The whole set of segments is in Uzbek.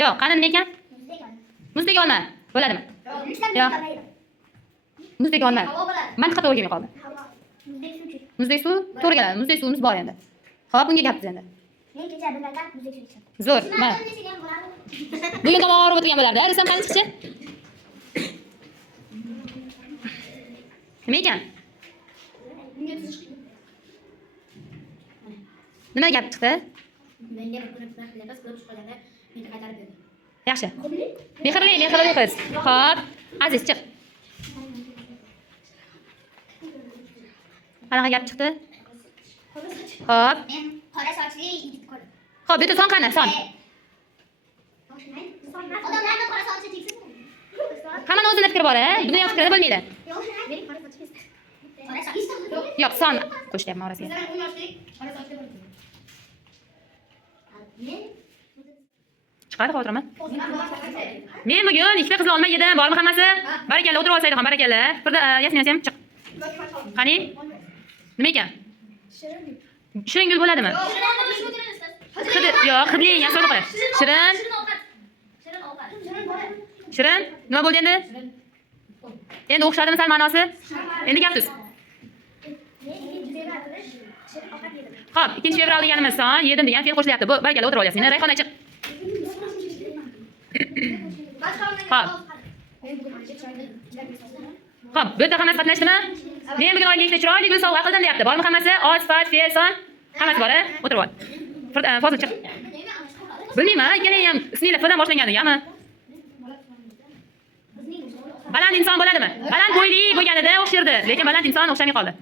Yo'q, qani nima ekan? Muzdek olma. Bo'ladimi? Yo'q. Muzdek olma. Mantiqqa to'g'ri kelmay qoldi. Muzdek suv to'g'ri keladi. Muzdek suvimiz bor endi. Xo'p, bunga gapmiz endi. Men kecha bundan muzdek suv ichdim. Zo'r. Mana. Bugun tomoq og'rib o'tirgan bo'lardi. Rustam qani chiqchi? Nima ekan? Nima gap chiqdi? Menga bir kuni nafas qilib chiqqanda meni qaytarib berdi. Yaxshi. Mehrli qiz. Xo'p, Aziz chiq. Qanaqa gap chiqdi? Xo'p. Men qora sochli yigit ko'rdim. Xo'p, bitta son qani? Son. Odamlarni qora sochli teksizmi? Hammani o'zini fikri bor, buni ham fikrini bilmaydi. Yo'q, men qora sochli. Qora sochli. Yo'q, son qo'shyapman orasiga. Masalan, 10 yoshlik qora sochli bo'ldi. Men Chiqadi xotiraman. Men bugun ikkita qizil olma yedim. Bormi hammasi? Barakalla, o'tirib olsaydi ham barakalla. Birda Yasmin ham chiq. Qani? Nima ekan? Shirin gul bo'ladimi? Yo'q, hidli yaxshi qo'y. Shirin. Shirin, nima bo'ldi endi? Endi o'xshadimi sal ma'nosi? Endi gap tuz. Xo'p, 2-fevral deganimiz son, yedim degan fe'l qo'shilyapti. Bu barakalla o'tirib olyapsizlar. Rayhona chiq. Xo'p. Xo'p, bu yerda hammasi qatnashdimi? Men bugun oyga ikkita chiroyli gul sovg'a qildim deyapti. Bormi hammasi? Oz, fat, fe'l, son. Hammasi bor, o'tirib ol. Fozil chiq. Bilmayman, ikkala ham isminglar F dan boshlangandigami? Baland inson bo'ladimi? Baland bo'yli bo'lganida o'xshirdi, lekin baland inson o'xshamay qoldi.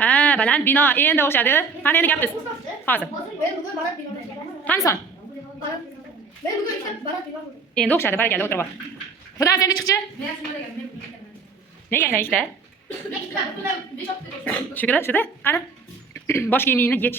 Ha, baland bino endi o'xshadi. Qani endi gap tuz. Hozir. Qani son? Men bugun ikkita baland bino ko'rdim. Endi o'xshadi, barakalla o'tirib ol. Xudo endi chiqchi. Nega aytda? Shuda? Qani? Bosh kiyimingni yech.